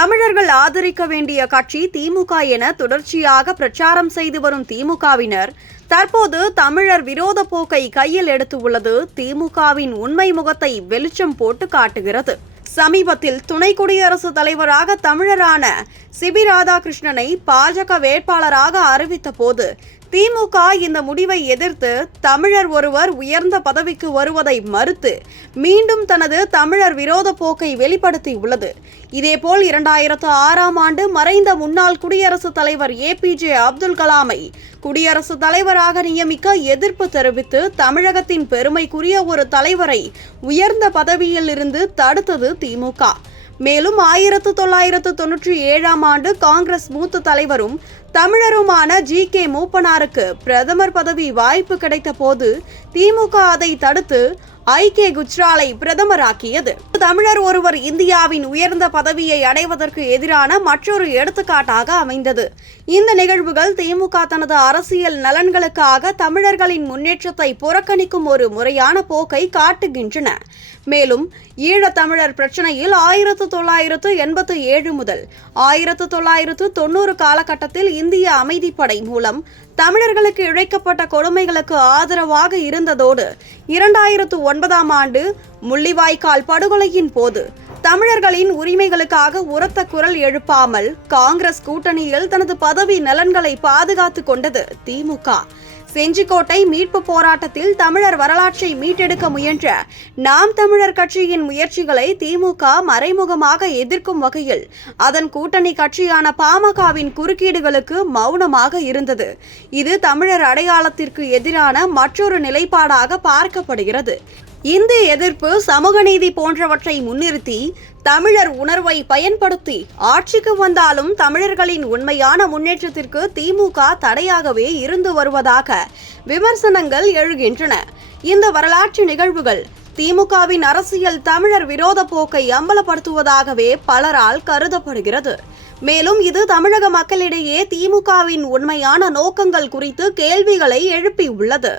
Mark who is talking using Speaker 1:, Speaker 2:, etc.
Speaker 1: தமிழர்கள் ஆதரிக்க வேண்டிய கட்சி திமுக என தொடர்ச்சியாக பிரச்சாரம் செய்து வரும் திமுகவினர் தற்போது தமிழர் விரோத போக்கை கையில் எடுத்துள்ளது திமுகவின் உண்மை முகத்தை வெளிச்சம் போட்டு காட்டுகிறது. சமீபத்தில் துணை குடியரசுத் தலைவராக தமிழரான சிபி ராதாகிருஷ்ணனை பாஜக வேட்பாளராக அறிவித்த போது திமுக இந்த முடிவை எதிர்த்து தமிழர் ஒருவர் உயர்ந்த பதவிக்கு வருவதை மறுத்து மீண்டும் தனது தமிழர் விரோத போக்கை வெளிப்படுத்தியுள்ளது. இதேபோல் இரண்டாயிரத்து ஆறாம் ஆண்டு மறைந்த முன்னாள் குடியரசுத் தலைவர் ஏபிஜே அப்துல் கலாமை குடியரசுத் தலைவராக நியமிக்க எதிர்ப்பு தெரிவித்து தமிழகத்தின் பெருமைக்குரிய ஒரு தலைவரை உயர்ந்த பதவியில் இருந்து தடுத்தது திமுக. மேலும் ஆயிரத்து தொள்ளாயிரத்து தொன்னூற்றி ஏழாம் ஆண்டு காங்கிரஸ் மூத்த தலைவரும் தமிழருமான ஜி கே மூப்பனாருக்கு பிரதமர் பதவி வாய்ப்பு கிடைத்த போது திமுக அதை தடுத்து ஐக்கிய குஜ்ராலை பிரதமராக்கியது. தமிழர் ஒருவர் இந்தியாவின் உயர்ந்த பதவியை அடைவதற்கு எதிரான மற்றொரு எடுத்துக்காட்டாக அமைந்தது. இந்த நிகழ்வுகள் திமுக தனது அரசியல் நலன்களுக்காக தமிழர்களின் முன்னேற்றத்தை புறக்கணிக்கும் ஒரு முறையான போக்கை காட்டுகின்றன. மேலும் ஈழத்தமிழர் பிரச்சனையில் ஆயிரத்து தொள்ளாயிரத்து எண்பத்து ஏழு முதல் ஆயிரத்து தொள்ளாயிரத்து தொண்ணூறு காலகட்டத்தில் இந்திய அமைதிப்படை மூலம் தமிழர்களுக்கு இழைக்கப்பட்ட கொடுமைகளுக்கு ஆதரவாக இருந்ததோடு இரண்டாயிரத்து ஒன்பதாம் ஆண்டு முள்ளிவாய்க்கால் படுகொலையின் போது தமிழர்களின் உரிமைகளுக்காக உரத்த குரல் எழுப்பாமல் காங்கிரஸ் கூட்டணியில் தனது பதவி நலன்களை பாதுகாத்துக் கொண்டது திமுக. செஞ்சிக்கோட்டை மீட்பு போராட்டத்தில் தமிழர் வரலாற்றை மீட்டெடுக்க முயன்ற நாம் தமிழர் கட்சியின் முயற்சிகளை திமுக மறைமுகமாக எதிர்க்கும் வகையில் அதன் கூட்டணி கட்சியான பாமகவின் குறுக்கீடுகளுக்கு மௌனமாக இருந்தது. இது தமிழர் அடையாளத்திற்கு எதிரான மற்றொரு நிலைப்பாடாக பார்க்கப்படுகிறது. இந்து எதிர்ப்பு சமூக நீதி போன்றவற்றை முன்னிறுத்தி தமிழர் உணர்வை பயன்படுத்தி ஆட்சிக்கு வந்தாலும் தமிழர்களின் உண்மையான முன்னேற்றத்திற்கு திமுக தடையாகவே இருந்து வருவதாக விமர்சனங்கள் எழுகின்றன. இந்த வரலாற்று நிகழ்வுகள் திமுகவின் அரசியல் தமிழர் விரோத போக்கை அம்பலப்படுத்துவதாகவே பலரால் கருதப்படுகிறது. மேலும் இது தமிழக மக்களிடையே திமுகவின் உண்மையான நோக்கங்கள் குறித்து கேள்விகளை எழுப்பியுள்ளது.